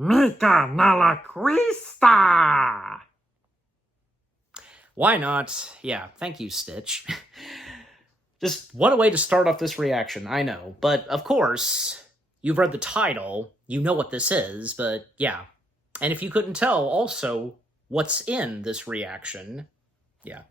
Mica nella crista! Why not? Yeah, thank you, Stitch. Just what a way to start off this reaction, I know. But, of course, you've read the title, you know what this is, but yeah. And if you couldn't tell, also, what's in this reaction, yeah.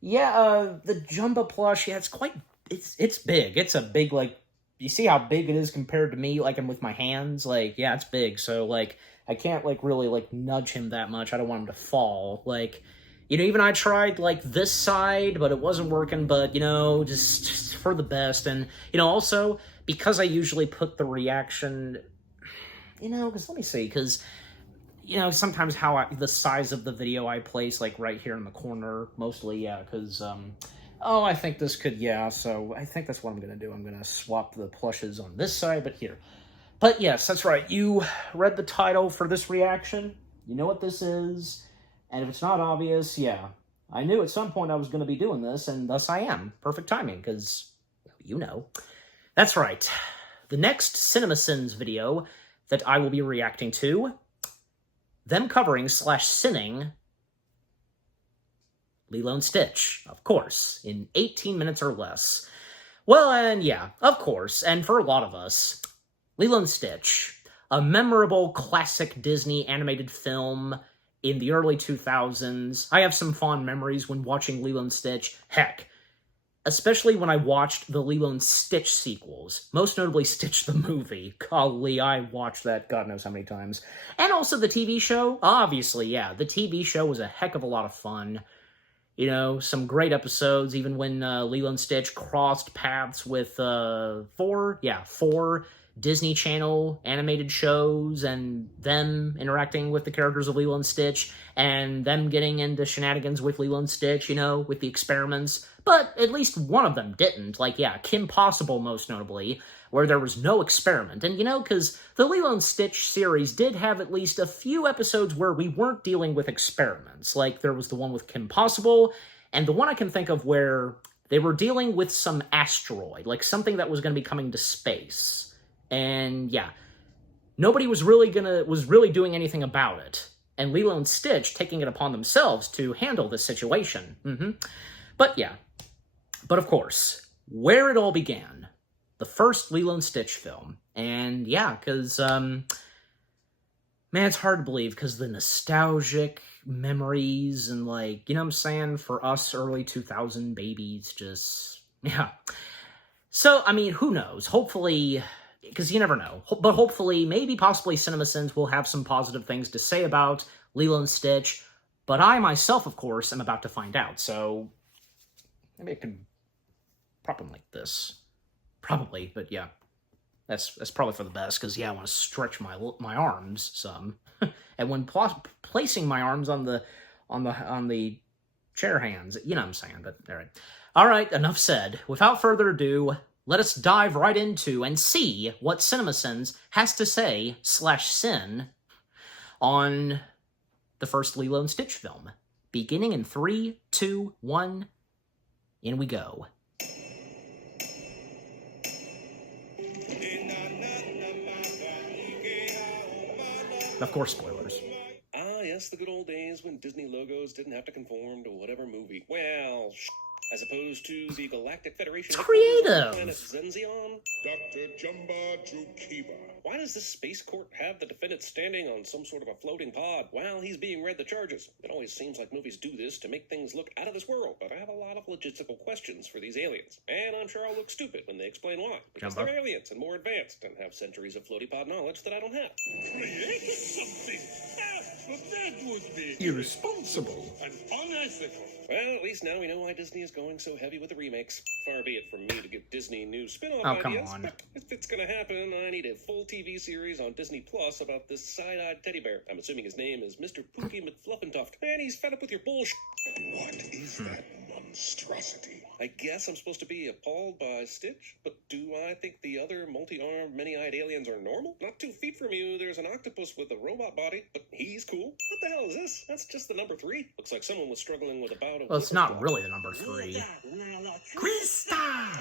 Yeah, the Jumbo plush, yeah, it's big. It's a big, like, you see how big it is compared to me, like, I'm with my hands? Like, yeah, it's big, so, like, I can't, like, really, like, nudge him that much. I don't want him to fall. Like, you know, even I tried, like, this side, but it wasn't working, but, you know, just for the best. And, you know, also, because I usually put the reaction, you know, because let me see, because, you know, sometimes the size of the video I place, like, right here in the corner, mostly, yeah, because, oh, I think this could, yeah, so I think that's what I'm going to do. I'm going to swap the plushes on this side, but here. But yes, that's right. You read the title for this reaction. You know what this is. And if it's not obvious, yeah. I knew at some point I was going to be doing this, and thus I am. Perfect timing, because, you know. That's right. The next CinemaSins video that I will be reacting to, them covering / sinning Lilo and Stitch, of course, in 18 minutes or less. Well, and yeah, of course, and for a lot of us, Lilo and Stitch, a memorable classic Disney animated film in the early 2000s. I have some fond memories when watching Lilo and Stitch. Heck, especially when I watched the Lilo and Stitch sequels, most notably Stitch the movie. Golly, I watched that God knows how many times. And also the TV show. Obviously, yeah, the TV show was a heck of a lot of fun. You know, some great episodes, even when Lilo and Stitch crossed paths with four Disney Channel animated shows, and them interacting with the characters of Lilo and Stitch, and them getting into shenanigans with Lilo and Stitch, you know, with the experiments. But at least one of them didn't. Like, yeah, Kim Possible, most notably, where there was no experiment. And, you know, because the Lilo and Stitch series did have at least a few episodes where we weren't dealing with experiments. Like, there was the one with Kim Possible, and the one I can think of where they were dealing with some asteroid, like something that was going to be coming to space. And yeah, nobody was really doing anything about it. And Lilo and Stitch taking it upon themselves to handle this situation. But yeah, but of course, where it all began, the first Lilo and Stitch film. And yeah, because, man, it's hard to believe because the nostalgic memories and, like, you know what I'm saying, for us early 2000 babies, just, yeah. So, I mean, who knows? Hopefully, because you never know, but hopefully, maybe, possibly, CinemaSins will have some positive things to say about Lilo and Stitch, but I myself, of course, am about to find out, so maybe I could prop them like this. Probably, but yeah, that's probably for the best, because, yeah, I want to stretch my arms some, and when placing my arms on the chair hands, you know what I'm saying, but all right, enough said. Without further ado, let us dive right into and see what CinemaSins has to say / sin on the first Lilo and Stitch film. Beginning in 3, 2, 1, in we go. Of course, spoilers. Ah, yes, the good old days when Disney logos didn't have to conform to whatever movie. Well, as opposed to the Galactic Federation. It's creative. Planet Zenzion. Dr. Jumba Drukiba. Why does this space court have the defendant standing on some sort of a floating pod while he's being read the charges? It always seems like movies do this to make things look out of this world, but I have a lot of logistical questions for these aliens. And I'm sure I'll look stupid when they explain why. Because Jumbo. they're aliens and more advanced and have centuries of floaty pod knowledge that I don't have. Created something. But that would be Irresponsible. and unethical. Well, at least now we know why Disney is going so heavy with the remakes. Far be it from me to give Disney new spin-off Oh, come ideas, on. but if it's gonna happen, I need a full TV series on Disney Plus about this side-eyed teddy bear. I'm assuming his name is Mr. Pookie McFluffentuft, and he's fed up with your bullshit. What is that monstrosity? I guess I'm supposed to be appalled by Stitch, but do I think the other multi-armed, many-eyed aliens are normal? Not 2 feet from you, there's an octopus with a robot body, but he's cool. What the hell is this? That's just the number 3. Looks like someone was struggling with a bout of... Well, it's not really the number 3. Crista!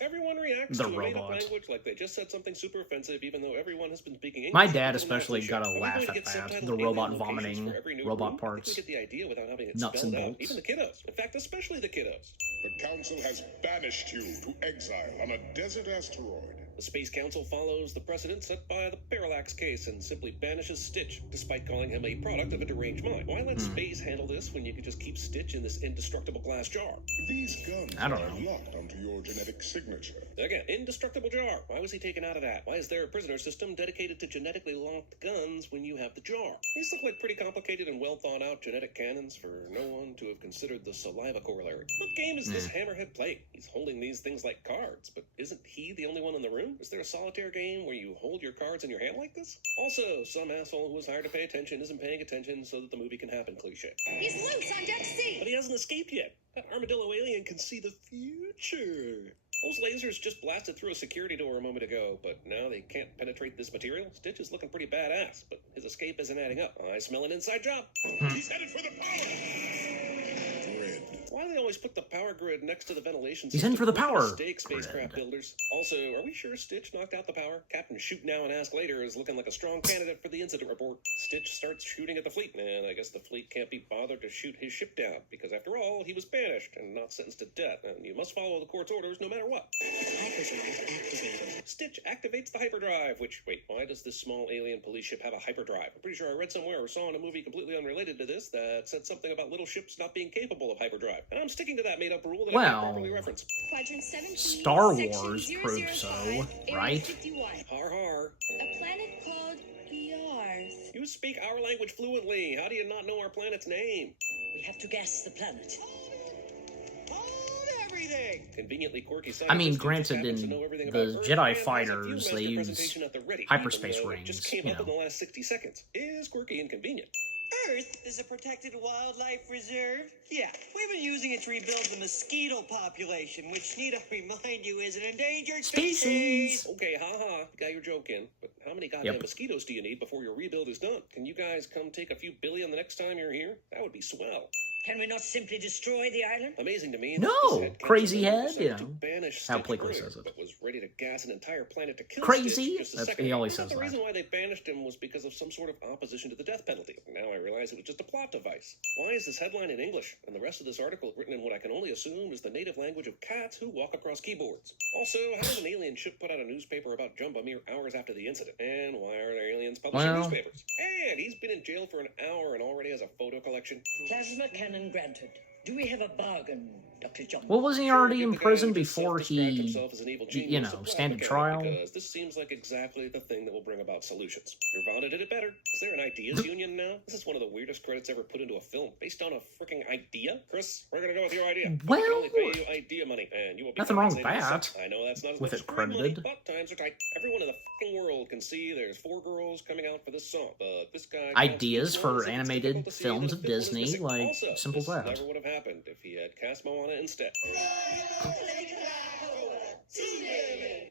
Everyone everyone reacts The to a made-up robot. language like they just said something super offensive, even though everyone has been speaking English. My dad until now, especially cliché. gotta Are we laugh going to at get that. subtitled The alien robot locations vomiting for every new robot room? I think parts. we get the idea without having it Nuts spelled and out. bolts. Even the kiddos. In fact, especially the kiddos. The council has banished you to exile on a desert asteroid. The Space Council follows the precedent set by the Parallax case and simply banishes Stitch, despite calling him a product of a deranged mind. Why let space handle this when you could just keep Stitch in this indestructible glass jar? These guns I don't are know. locked onto your genetic signature. Again, indestructible jar. Why was he taken out of that? Why is there a prisoner system dedicated to genetically locked guns when you have the jar? These look like pretty complicated and well thought out genetic cannons for no one to have considered the saliva corollary. What game is this hammerhead playing? He's holding these things like cards, but isn't he the only one in the room? Is there a solitaire game where you hold your cards in your hand like this? Also, some asshole who was hired to pay attention isn't paying attention so that the movie can happen cliche. He's loose on deck C. But he hasn't escaped yet. That armadillo alien can see the future. Those lasers just blasted through a security door a moment ago, but now they can't penetrate this material. Stitch is looking pretty badass, but his escape isn't adding up. I smell an inside job. He's headed for the power grid. Why do they always put the power grid next to the ventilation He's system? in for the What a power mistake, spacecraft grid. builders. Also, are we sure Stitch knocked out the power? Captain Shoot Now and Ask Later is looking like a strong candidate for the incident report. Stitch starts shooting at the fleet, and I guess the fleet can't be bothered to shoot his ship down, because after all, he was banished and not sentenced to death, and you must follow the court's orders no matter what. Hyperdrive activated. Stitch activates the hyperdrive, which, wait, why does this small alien police ship have a hyperdrive? I'm pretty sure I read somewhere or saw in a movie completely unrelated to this that said something about little ships not being capable of hyperdrive. And I'm sticking to that made-up rule that I Well, can't properly reference. Quadrant 17. Star Section Wars 005, proved so, Area right? 51. Har har. A planet called Yarth. You speak our language fluently. How do you not know our planet's name? We have to guess the planet. Hold everything! Conveniently quirky I mean, scientists granted, happen to in know everything the about Earth Jedi and has a fighters, Viewmaster they use presentation at the ready, hyperspace even though it rings, just came you up in know. the last 60 seconds. Is quirky and convenient. Earth is a protected wildlife reserve? Yeah, we've been using it to rebuild the mosquito population, which, need I remind you, is an endangered species. Okay, haha, you got your joke in. But how many goddamn Yep. mosquitoes do you need before your rebuild is done? Can you guys come take a few billion the next time you're here? That would be swell. Can we not simply destroy the island? Amazing to me. No, that this head crazy council head, decided you to know, banish how Stitch Pleakley earlier, says it. but was ready to gas an entire planet to kill Crazy? Stitch just a That's- second. he always I thought says the that. reason why they banished him was because of some sort of opposition to the death penalty. Now I realize it was just a plot device. Why is this headline in English and the rest of this article written in what I can only assume is the native language of cats who walk across keyboards? Also, how does an alien ship put out a newspaper about Jumba mere hours after the incident? And why are there aliens publishing Well- newspapers? And he's been in jail for an hour and already has a photo collection. Plasma cannon granted. Do we have a bargain, Dr. John? Well, wasn't he Sure, already give in the guy prison who just before self-described he, himself as an evil genius you a know, plaque stand account, trial? Because this seems like exactly the thing that will bring about solutions. Nirvana did it better. Is there an ideas union now? This is one of the weirdest credits ever put into a film, based on a freaking idea. Chris, we're gonna go with your idea. Well, we can only pay you idea money, and you will be nothing wrong with compensated. that. I know that's not as With much it as free money, credited. but times are tight. Everyone in the fucking world can see there's 4 girls coming out for this song, but this guy Ideas for it's animated difficult to see films that of a film is Disney, missing. like, Also, simple this as that. never would have happened if he had cast Moana instead.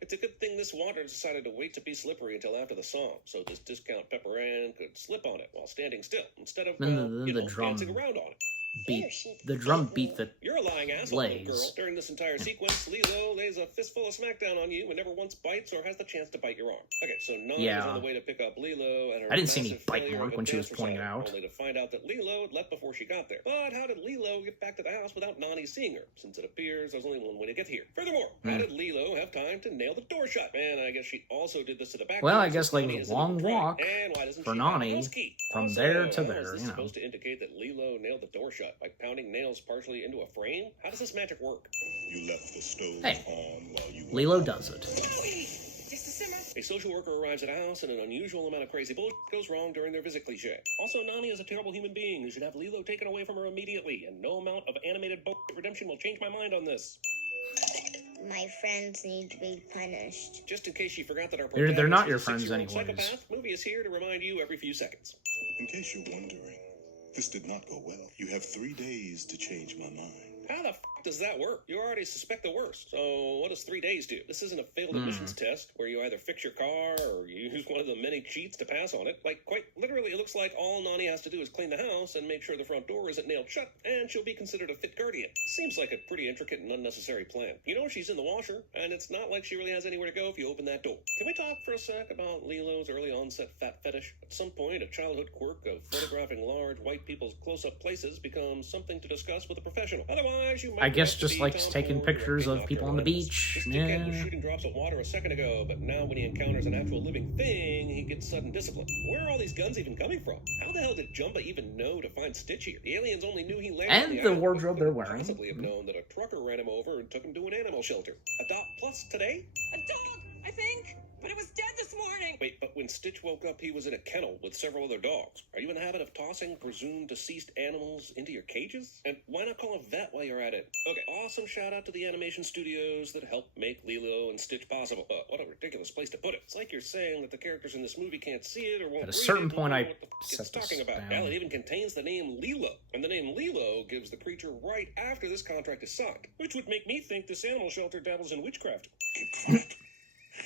It's a good thing this water decided to wait to be slippery until after the song, so this discount Pepper Ann could slip on it while standing still, instead of, Then the drum dancing around on it. beat the drum beat the You're a lying asshole, little Lays. girl. During this entire sequence, Lilo lays a fistful of smackdown on you and never once bites or has the chance to bite your arm. Okay, so Nani Yeah. is on the way to pick up Lilo, and her I didn't see any massive bite failure mark of when she was dance pointing it recital, out. only to find out that Lilo had left before she got there. But how did Lilo get back to the house without Nani seeing her? Since it appears there's only one way to get here. Furthermore, how did Lilo have time to nail the door shut? And I guess she also did this to the back. Well, door I guess, since like, Nani a is in long the track. walk And why doesn't for she have a Nani house key? from Also, there to how there, is this you know. supposed to indicate that Lilo nailed the door shut by pounding nails partially into a frame? How does this magic work? You left the stove Hey, on while you were Lilo gone. does it. Just a simmer. A social worker arrives at a house and an unusual amount of crazy bullshit goes wrong during their visit cliche. Also, Nani is a terrible human being who should have Lilo taken away from her immediately, and no amount of animated bullshit redemption will change my mind on this. My friends need to be punished. Just in case you forgot that our They're not protagonist your is a friends 6-year-old anyways. psychopath, movie is here to remind you every few seconds. In case you're wondering, this did not go well. You have 3 days to change my mind. How the f does that work? You already suspect the worst. So what does 3 days do? This isn't a failed admissions test where you either fix your car or you use one of the many cheats to pass on it. Like, quite literally, it looks like all Nani has to do is clean the house and make sure the front door isn't nailed shut, and she'll be considered a fit guardian. Seems like a pretty intricate and unnecessary plan. You know she's in the washer, and it's not like she really has anywhere to go if you open that door. Can we talk for a sec about Lilo's early onset fat fetish? At some point, a childhood quirk of photographing large white people's close-up places becomes something to discuss with a professional. Otherwise, you might I guess have just to be likes Tom taking Ford or pictures of Dr. people on the Anonymous. beach. This dickhead Yeah. was shooting drops of water a second ago, but now when he encounters an actual living thing, he gets sudden discipline. Where are all these guns even coming from? How the hell did Jumba even know to find Stitch here? The aliens only knew he landed on And the island, wardrobe but they're couldn't wearing. possibly have known that a trucker ran him over and took him to an animal shelter. Adopt Plus today? A dog, I think, but it was dead this morning. Wait, but when Stitch woke up, he was in a kennel with several other dogs. Are you in the habit of tossing presumed deceased animals into your cages? And why not call a vet while you're at it? Okay, awesome shout out to the animation studios that helped make Lilo and Stitch possible. What a ridiculous place to put it. It's like you're saying that the characters in this movie can't see it or won't At a read certain it, or point, I know what the fuck set it's talking this about. down. Hell, it even contains the name Lilo. And the name Lilo gives the creature right after this contract is signed. Which would make me think this animal shelter dabbles in witchcraft. Keep quiet.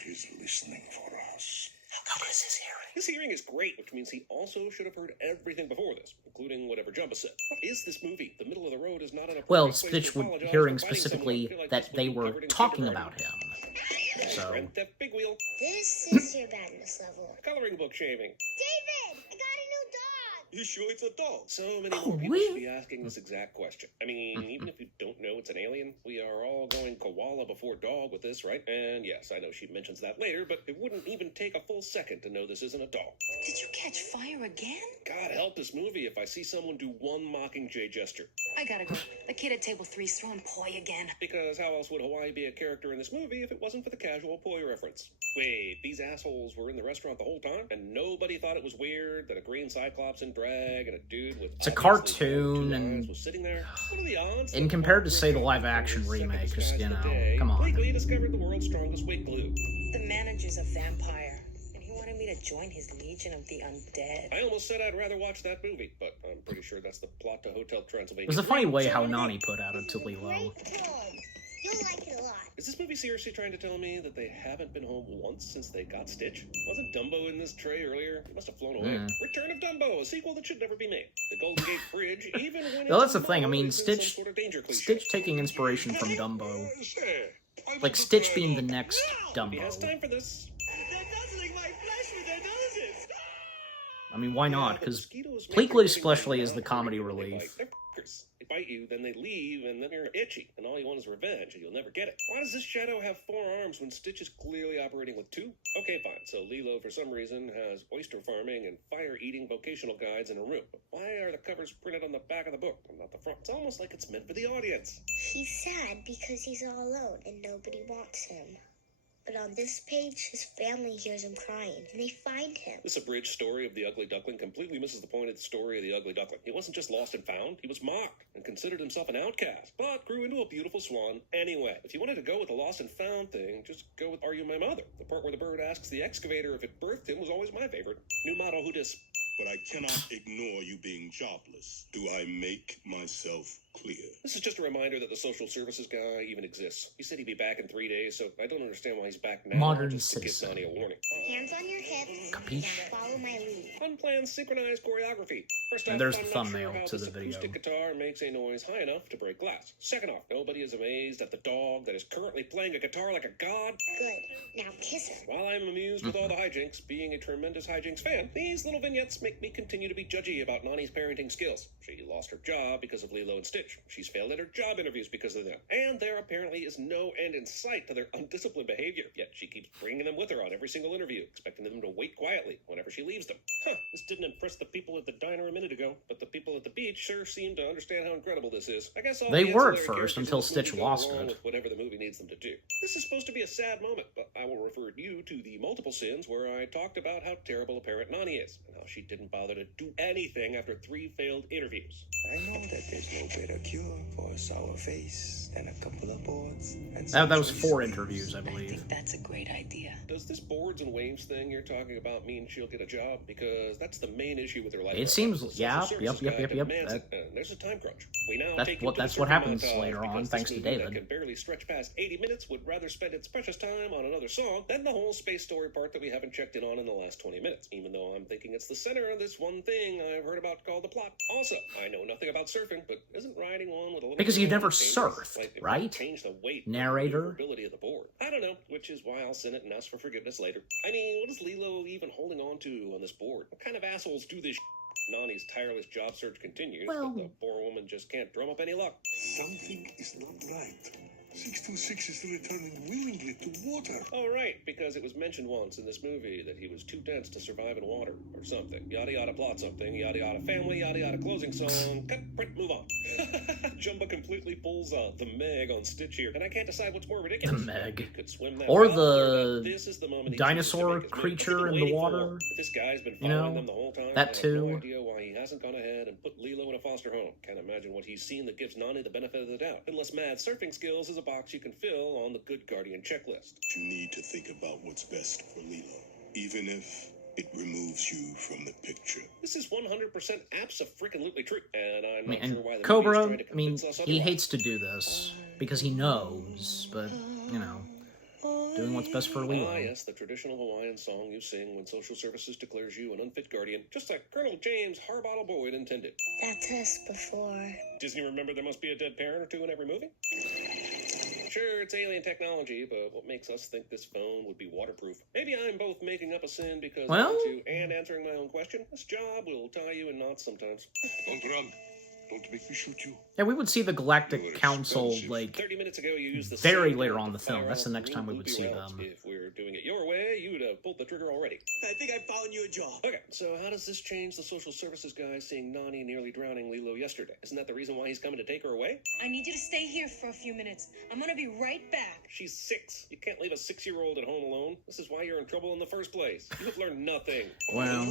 He's listening for us. How good is his hearing? His hearing is great, which means he also should have heard everything before this, including whatever Jumba said. What is this movie? The middle of the road is not an appropriate Well, place to Stitch would apologize hearing for fighting specifically someone. I feel like that this they would be were covered in talking kindergarten. about him. So Grand Theft Big Wheel. This is your badness level. Coloring book shaving. David, I got a new dog. You sure it's a dog? So many Oh, more people really? should be asking this exact question. I mean, even if you don't know it's an alien, we are all going koala before dog with this, right? And yes, I know she mentions that later, but it wouldn't even take a full second to know this isn't a dog. Did you catch fire again? God help this movie if I see someone do one Mockingjay gesture. I gotta go. The kid at table 3's throwing poi again. Because how else would Hawaii be a character in this movie if it wasn't for the casual poi reference? Wait, these assholes were in the restaurant the whole time, and nobody thought it was weird that a green cyclops in drag and a dude with It's a obviously cartoon, two and- eyes was sitting there? What are the odds? and that compared to, Paul say, the Griffin, live-action for his second remake, just, disguise you of the know, day, come on. quickly discovered the world's strongest weight glue. The manager's a vampire, and he wanted me to join his Legion of the Undead. I almost said I'd rather watch that movie, but I'm pretty sure that's the plot to Hotel Transylvania. it was a funny way how So, Nani put out to It's a Lilo. great film. You'll like it a lot. Is this movie seriously trying to tell me that they haven't been home once since they got Stitch? Wasn't Dumbo in this tray earlier? He must have flown away. Return of Dumbo, a sequel that should never be made. The Golden Gate Bridge, even when Well, that's it's the thing. I mean, is in some Stitch, sort of danger cliche. Stitch taking inspiration from Dumbo, Say, like Stitch being the next If he has Dumbo. time for this. They're nuzzling my flesh with their noses! I mean, why Yeah, not? but Because mosquitoes make Pleakley everything especially go is the down comedy when they relief. bite. They're fuckers. They bite you, then they leave, and then you're itchy, and all you want is revenge, and you'll never get it. Why does this shadow have 4 arms when Stitch is clearly operating with 2? Okay, fine. So Lilo, for some reason, has oyster farming and fire-eating vocational guides in a room. But why are the covers printed on the back of the book and not the front? It's almost like it's meant for the audience. He's sad because he's all alone and nobody wants him. But on this page, his family hears him crying, and they find him. This abridged story of the Ugly Duckling completely misses the point of the story of the Ugly Duckling. He wasn't just lost and found, he was mocked and considered himself an outcast, but grew into a beautiful swan anyway. If you wanted to go with the lost and found thing, just go with Are You My Mother? The part where the bird asks the excavator if it birthed him was always my favorite. New motto, who dis? but I cannot ignore you being jobless. Do I make myself clear? This is just a reminder that the social services guy even exists. He said he'd be back in 3 days, so I don't understand why he's back now. Modern just to give citizen. Nani a warning. Hands on your hips. Capiche? Now follow my lead. Unplanned synchronized choreography. First off, And there's I'm the not thumbnail sure how to this the video. acoustic guitar makes a noise high enough to break glass. Second off, nobody is amazed at the dog that is currently playing a guitar like a god. Good. Now kiss him. While I'm amused with all the hijinks, being a tremendous hijinks fan, these little vignettes make me continue to be judgy about Nani's parenting skills. She lost her job because of Lilo and Stitch. She's failed at her job interviews because of them. And there apparently is no end in sight to their undisciplined behavior. Yet she keeps bringing them with her on every single interview, expecting them to wait quietly whenever she leaves them. This didn't impress the people at the diner a minute ago, but the people at the beach sure seem to understand how incredible this is. I guess all They the were at ancillary first characters in until this movie Stitch go lost along it. with whatever the movie needs them to do. This is supposed to be a sad moment, but I will refer you to the multiple sins where I talked about how terrible a parent Nani is, and how she didn't bother to do anything after 3 failed interviews. I know that there's no better cure for a sour face than a couple of boards and That was some 4 choice interviews, I I believe. think that's a great idea. Does this boards and waves thing you're talking about mean she'll get a job? Because because that's the main issue with their life. It seems, yeah, yep. There's a time crunch. We now That's what happens later on, thanks to David. That can barely stretch past 80 minutes would rather spend its precious time on another song than the whole space story part that we haven't checked in on in the last 20 minutes, even though I'm thinking it's the center of this one thing I've heard about called the plot. Also, I know nothing about surfing, but isn't riding one with a little Because you've never changes? surfed, Like, it right? would change the weight Narrator? and maneuverability of the board. I don't know, which is why I'll send it and ask for forgiveness later. I mean, what is Lilo even holding on to on this board? What kind of assholes do this? Nani's tireless job search continues, Well, but the poor woman just can't drum up any luck. Something is not right. 626 is returning willingly to water. Oh, right, because it was mentioned once in this movie that he was too dense to survive in water, or something. Yada yada plot something, yada yada family, yada yada closing song, cut, print, move on. Jumba completely pulls the Meg on Stitch here, and I can't decide what's more ridiculous. The Meg. He could swim that Or well, the this is the moment he dinosaur chooses to make his move. creature I've in been the waiting for water, long. If this guy's been you following know, them the whole time, that I have too. no idea why he hasn't gone ahead and put Lilo in a foster home. Can't imagine what he's seen that gives Nani the benefit of the doubt. Unless mad surfing skills is a box you can fill on the Good Guardian checklist. You need to think about what's best for Lilo, even if it removes you from the picture. This is 100% abso-freaking-lutely true, and I'm not And sure why the Cobra, movie is trying to I mean, convince us he otherwise. hates to do this because he knows, but, you know, doing what's best for Lilo. Ah, yes, the traditional Hawaiian song you sing when social services declares you an unfit guardian, just like Colonel James Harbottle Boyd intended. That's us before. Disney remembered there must be a dead parent or two in every movie? Sure, it's alien technology, but what makes us think this phone would be waterproof? Maybe I'm both making up a sin because I want to and answering my own question. This job will tie you in knots sometimes. Don't run. Don't make me shoot you. Yeah, we would see the Galactic Council, like, 30 minutes ago, you used the very same later gun on to the film. fire That's the off next time we would loopy see rounds. them. If we were doing it your way, you would have pulled the trigger already. I think I found you a job. Okay, so how does this change the social services guy seeing Nani nearly drowning Lilo yesterday? Isn't that the reason why he's coming to take her away? I need you to stay here for a few minutes. I'm gonna be right back. She's 6. You can't leave a 6-year-old at home alone. This is why you're in trouble in the first place. You have learned nothing. Well,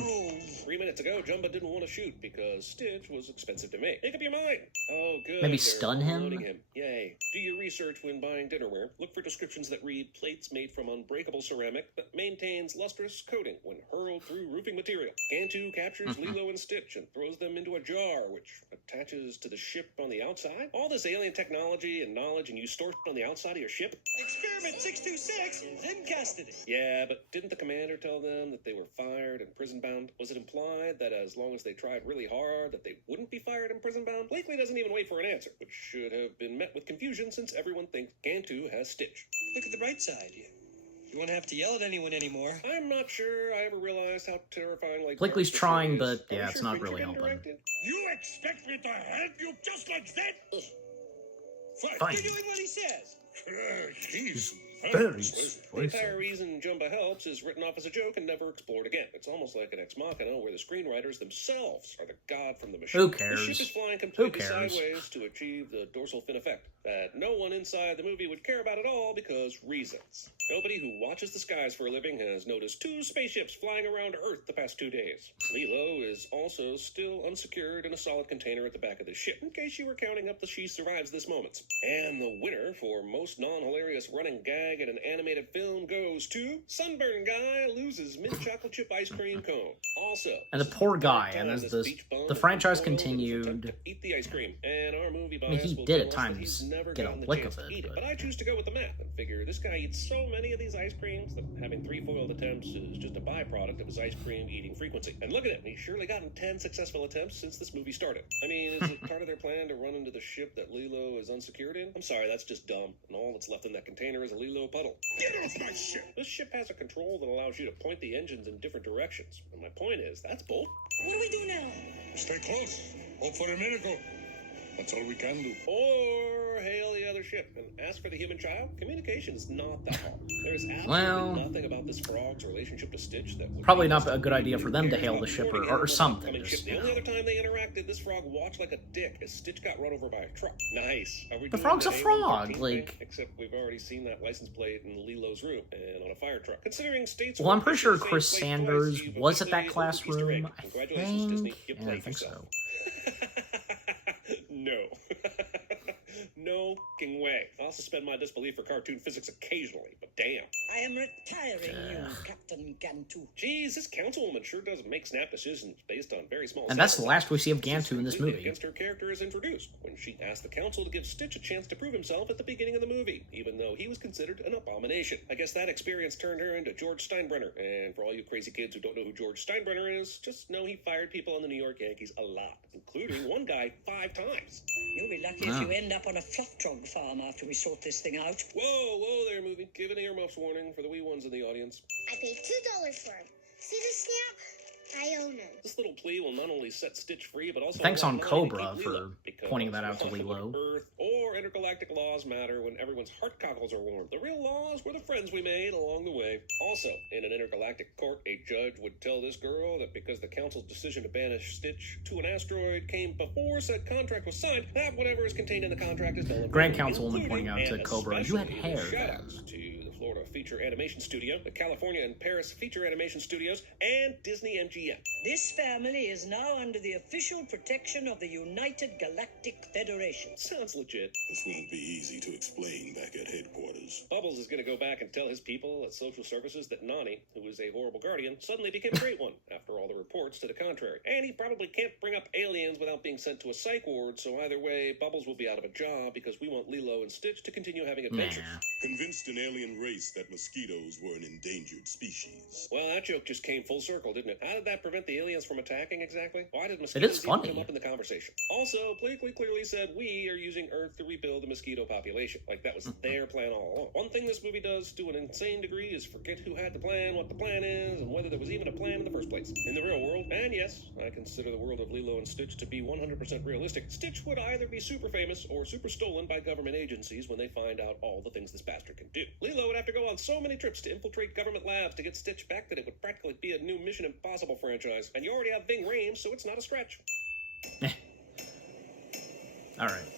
3 minutes ago, Jumba didn't want to shoot because Stitch was expensive to make. Make up your mind. Oh, good. Maybe they're stun him? loading him. Yay. Do your research when buying dinnerware. Look for descriptions that read plates made from unbreakable ceramic that maintains lustrous coating when hurled through roofing material. Cantu captures Lilo and Stitch and throws them into a jar, which attaches to the ship on the outside. All this alien technology and knowledge, and you store on the outside of your ship? Experiment 626 is in custody. Yeah, but didn't the commander tell them that they were fired and prison bound? Was it implied that as long as they tried really hard, that they wouldn't be fired and prison bound? Blakely doesn't even wait for an answer, which should have been met with confusion since everyone thinks Cantu has Stitch. Look at the bright side. You won't have to yell at anyone anymore. I'm not sure I ever realized how terrifying like Blakely's dark trying, this is. but Are we yeah, it's sure not Fincher really didn't helping. direct it? You expect me to help you just like that? Fine. You're doing what he says. He's Very The entire reason Jumba helps is written off as a joke and never explored again. It's almost like an ex machina where the screenwriters themselves are the god from the machine. Who The cares? ship is flying completely cares? sideways to achieve the dorsal fin effect that no one inside the movie would care about at all because reasons. Nobody who watches the skies for a living has noticed 2 spaceships flying around Earth the past 2 days. Lilo is also still unsecured in a solid container at the back of the ship, in case you were counting up the she survives this moments. And the winner for most non-hilarious running gag in an animated film goes to Sunburn Guy loses mint chocolate chip ice cream cone. Also, And the poor guy, and as this the beach bum franchise has spoiled his attempt continued, to eat the ice cream, and our movie I mean, bias he will did tell at us that times he's never get a gotten the lick chance of to it, eat but- I choose to go with the math and figure this guy eats so many of these ice creams that having 3 foiled attempts is just a byproduct of his ice cream eating frequency. And look at him, he's surely gotten 10 successful attempts since this movie started. I mean, is it part of their plan to run into the ship that Lilo is unsecured in? I'm sorry, that's just dumb. And all that's left in that container is a Lilo puddle. Get off my ship! This ship has a control that allows you to point the engines in different directions. And my point is, that's bull. What do we do now? Stay close. Hope for a miracle. That's all we can do. Or hail the other ship and ask for the human child. Communication is not that hard. There's absolutely Well, nothing about this frog's relationship to Stitch that would probably be not a good idea for them to cares hail about the ship reporting or it something. on the Just, ship. The only other time they interacted, this frog watched like a dick as Stitch got run over by a truck. Nice. Are we The doing frog's a Halo frog, 13 like- thing? Except we've already seen that license plate in Lilo's room and on a fire truck. Considering states. Well, I'm pretty sure same Chris place Sanders twice, you've was at that officially opened the Easter classroom. egg. I Congratulations, Disney. think. You Yeah, I played think yourself. so. No. No fucking way. I'll suspend my disbelief for cartoon physics occasionally, but damn. I am retiring you, Captain Gantu. Geez, this councilwoman sure does make snap decisions based on very small And that's the samples. last we see of This is Gantu in this completely movie. against her character is introduced when she asked the council to give Stitch a chance to prove himself at the beginning of the movie, even though he was considered an abomination. I guess that experience turned her into George Steinbrenner, and for all you crazy kids who don't know who George Steinbrenner is, just know he fired people on the New York Yankees a lot, including one guy 5 times. You'll be lucky if you end up on a fluff trog farm after we sort this thing out. Whoa there, movie. Give an earmuffs warning for the wee ones in the audience. I paid $2 for him. See the snap? I own him. This little plea will not only set Stitch free, but also Thanks on allow Cobra Lilo to keep for Lilo, because pointing that out to nothing Lilo. like Earth or intergalactic laws matter when everyone's heart cockles are warmed. The real laws were the friends we made along the way. Also, in an intergalactic court, a judge would tell this girl that because the council's decision to banish Stitch to an asteroid came before said contract was signed, that whatever is contained in the contract is null and Grand void, Councilwoman pointing out to and Cobra, you had especially hair shout-outs then. to the Florida Feature Animation Studio, the California and Paris Feature Animation Studios, and Disney MGM. This family is now under the official protection of the United Galactic Federation. Sounds legit. This won't be easy to explain back at headquarters. Bubbles is going to go back and tell his people at social services that Nani, who was a horrible guardian, suddenly became a great one, after all the reports to the contrary. And he probably can't bring up aliens without being sent to a psych ward, so either way, Bubbles will be out of a job because we want Lilo and Stitch to continue having adventures. Convinced an alien race that mosquitoes were an endangered species. Well, that joke just came full circle, didn't it? How did that prevent the aliens from attacking exactly? Why did It mosquitoes is even funny. come up in the conversation? Also, Blakely clearly said we are using Earth to rebuild the mosquito population. Like that was their plan all along. One thing this movie does to an insane degree is forget who had the plan, what the plan is, and whether there was even a plan in the first place. In the real world, and yes, I consider the world of Lilo and Stitch to be 100% realistic, Stitch would either be super famous or super stolen by government agencies when they find out all the things this bastard can do. Lilo would have to go on so many trips to infiltrate government labs to get Stitch back that it would practically be a new Mission Impossible franchise. And you already have Ving Rhames, so it's not a stretch. Alright.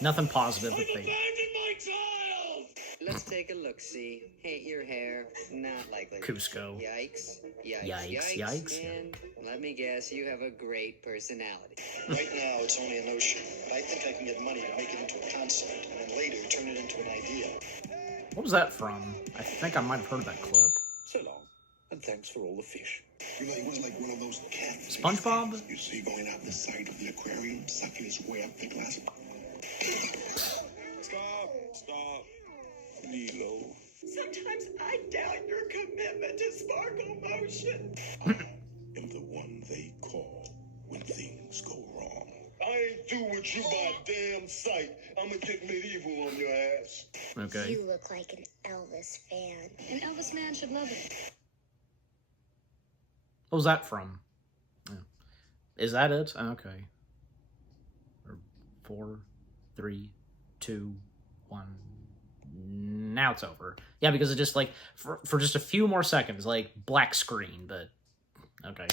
Nothing positive that they... my child! Let's take a look-see. Hate your hair. Not likely. Cusco. Yikes. Yikes. And let me guess, you have a great personality. Right now, it's only a notion, but I think I can get money to make it into a concept, and then later turn it into an idea. What was that from? I think I might have heard that clip. So long, and thanks for all the fish. You know, he was like one of those catfish. SpongeBob? You see, going out the side of the aquarium, sucking his way up the glass. Stop. Lilo. Sometimes I doubt your commitment to sparkle motion. I am the one they call when things go wrong. I ain't through with you by damn sight. I'ma get medieval on your ass. Okay. You look like an Elvis fan. An Elvis man should love it. What was that from? Yeah. Is that it? Okay. 4, 3, 2, 1. Now it's over. Yeah, because it just like for just a few more seconds, like black screen, but okay.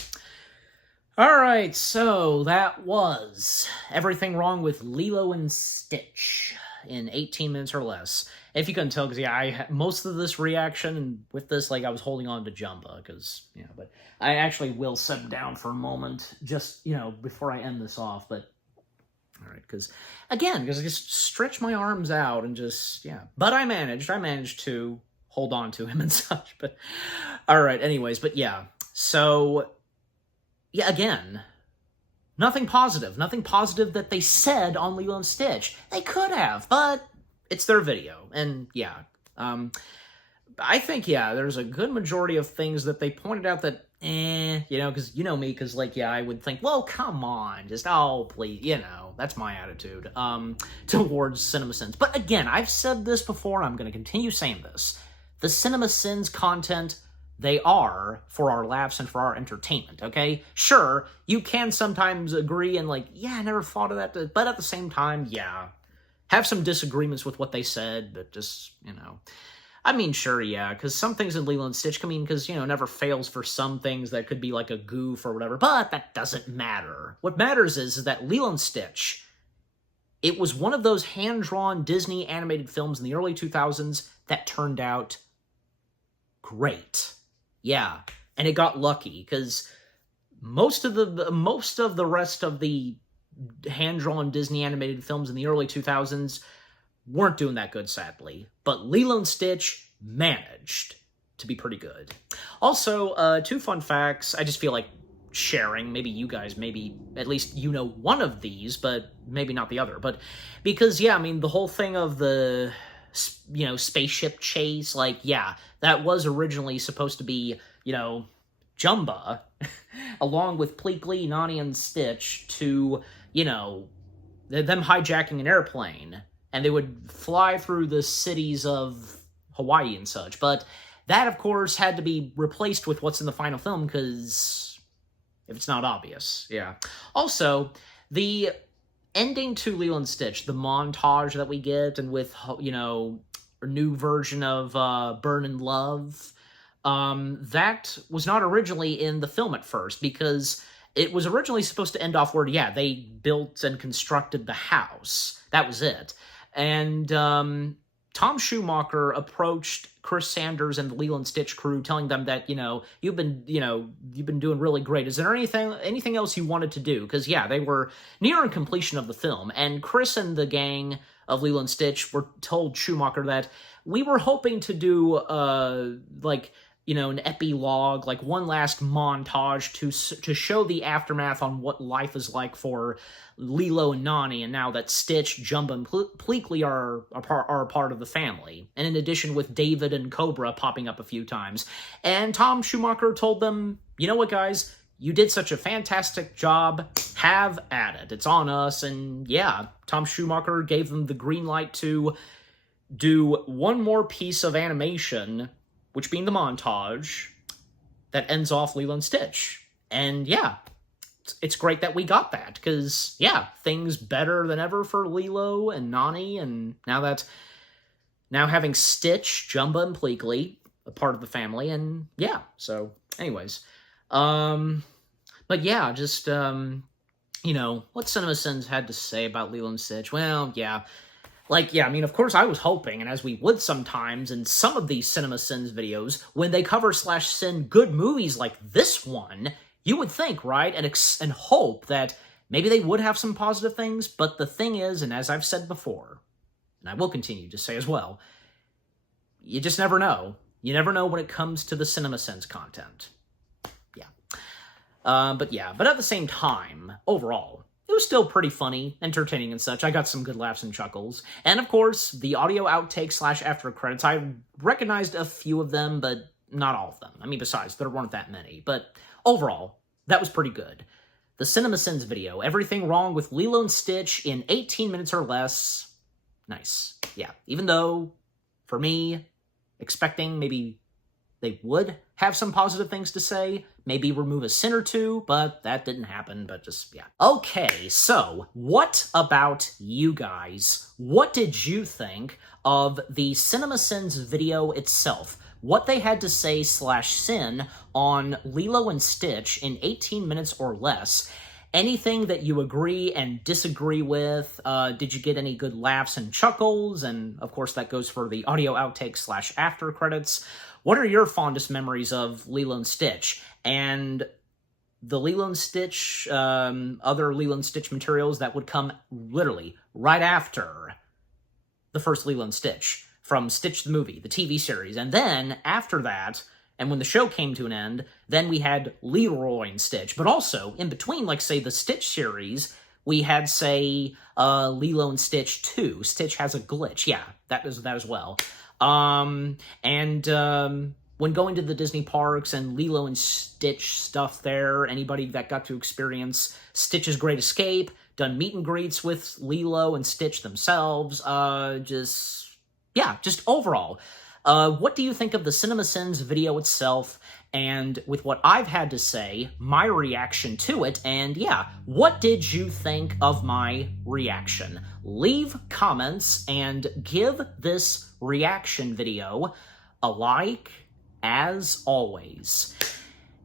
Alright, so that was Everything Wrong with Lilo and Stitch in 18 minutes or less. If you couldn't tell, because yeah, most of this reaction, and with this, like, I was holding on to Jumba, because, you know, but I actually will set him down for a moment, just, you know, before I end this off, but, alright, because, again, because I just stretch my arms out and just, yeah, but I managed to hold on to him and such, but, alright, anyways, but yeah, so, yeah, again, nothing positive that they said on Lilo and Stitch. They could have, but it's their video, and yeah, I think, yeah, there's a good majority of things that they pointed out that, you know, because you know me, because, like, yeah, I would think, well, come on, just, oh, please, you know, that's my attitude, towards CinemaSins. But again, I've said this before, and I'm going to continue saying this. The CinemaSins content, they are for our laughs and for our entertainment, okay? Sure, you can sometimes agree and, like, yeah, I never thought of that, but at the same time, yeah, have some disagreements with what they said, but just, you know, I mean, sure, yeah, because some things in Lilo and Stitch, I mean, because, you know, never fails for some things that could be like a goof or whatever, but that doesn't matter. What matters is that Lilo and Stitch, it was one of those hand-drawn Disney animated films in the early 2000s that turned out great. Yeah, and it got lucky, because most of the rest of the hand-drawn Disney animated films in the early 2000s weren't doing that good, sadly. But Lilo and Stitch managed to be pretty good. Also, 2 fun facts I just feel like sharing. Maybe you guys, maybe at least you know one of these, but maybe not the other. But because, yeah, I mean, the whole thing of the, spaceship chase, like, yeah, that was originally supposed to be, Jumba, along with Pleakley, Nani, and Stitch to, them hijacking an airplane, and they would fly through the cities of Hawaii and such. But that, of course, had to be replaced with what's in the final film, because if it's not obvious, yeah. Also, the ending to Lilo and Stitch, the montage that we get, and with, a new version of Burn in Love, that was not originally in the film at first, because it was originally supposed to end off where, yeah, they built and constructed the house. That was it. And Tom Schumacher approached Chris Sanders and the Lilo and Stitch crew, telling them that, you've been doing really great. Is there anything else you wanted to do? Because, yeah, they were nearing completion of the film, and Chris and the gang of Lilo and Stitch were told Schumacher that we were hoping to do, an epilogue, like one last montage to show the aftermath on what life is like for Lilo and Nani, and now that Stitch, Jumba, and Pleakley are a part of the family. And in addition, with David and Cobra popping up a few times. And Tom Schumacher told them, you know what, guys? You did such a fantastic job. Have at it. It's on us. And yeah, Tom Schumacher gave them the green light to do one more piece of animation, which being the montage, that ends off Lilo and Stitch. And yeah, it's great that we got that, because, yeah, things better than ever for Lilo and Nani, and now having Stitch, Jumba, and Pleakley a part of the family, and yeah, so anyways. But yeah, just, what CinemaSins had to say about Lilo and Stitch, well, yeah. Of course, I was hoping, and as we would sometimes in some of these CinemaSins videos, when they cover /sin good movies like this one, you would think, right, and hope that maybe they would have some positive things, but the thing is, and as I've said before, and I will continue to say as well, you just never know. You never know when it comes to the CinemaSins content. Yeah. But at the same time, overall, it was still pretty funny, entertaining and such. I got some good laughs and chuckles. And of course, the audio outtakes / after credits, I recognized a few of them, but not all of them. I mean, besides, there weren't that many. But overall, that was pretty good. The CinemaSins video, everything wrong with Lilo and Stitch in 18 minutes or less. Nice. Yeah, even though, for me, expecting maybe they would have some positive things to say, maybe remove a sin or two, but that didn't happen, but just, yeah. Okay, so, what about you guys? What did you think of the CinemaSins video itself? What they had to say /sin on Lilo and Stitch in 18 minutes or less? Anything that you agree and disagree with? Did you get any good laughs and chuckles? And, of course, that goes for the audio outtakes / after credits. What are your fondest memories of Lilo and Stitch? And the Lilo and Stitch, other Lilo and Stitch materials that would come literally right after the first Lilo and Stitch, from Stitch the movie, the TV series. And then, after that, and when the show came to an end, then we had Leroy and Stitch. But also, in between, like, say, the Stitch series, we had, say, Lilo and Stitch 2. Stitch Has a Glitch. Yeah, that as well. When going to the Disney parks and Lilo and Stitch stuff there, anybody that got to experience Stitch's Great Escape, done meet and greets with Lilo and Stitch themselves, just overall. What do you think of the CinemaSins video itself, and with what I've had to say, my reaction to it, and yeah, what did you think of my reaction? Leave comments and give this reaction video a like, as always.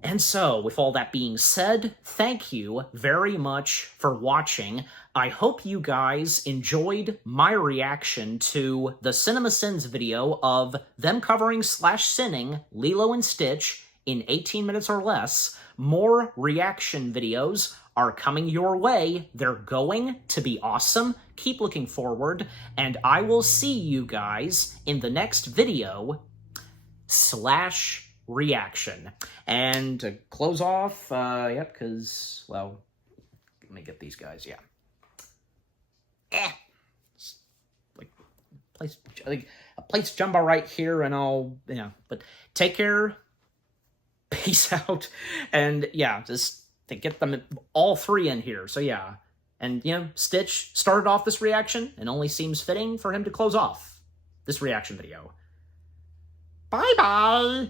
And so, with all that being said, thank you very much for watching. I hope you guys enjoyed my reaction to the CinemaSins video of them covering /sinning Lilo and Stitch in 18 minutes or less. More reaction videos are coming your way. They're going to be awesome. Keep looking forward, and I will see you guys in the next video / reaction. And to close off, yep, because, well, let me get these guys, yeah. Place Jumbo right here, and I'll, but take care, peace out, and yeah, just to get them all three in here, so yeah. And, Stitch started off this reaction, and only seems fitting for him to close off this reaction video. Bye-bye!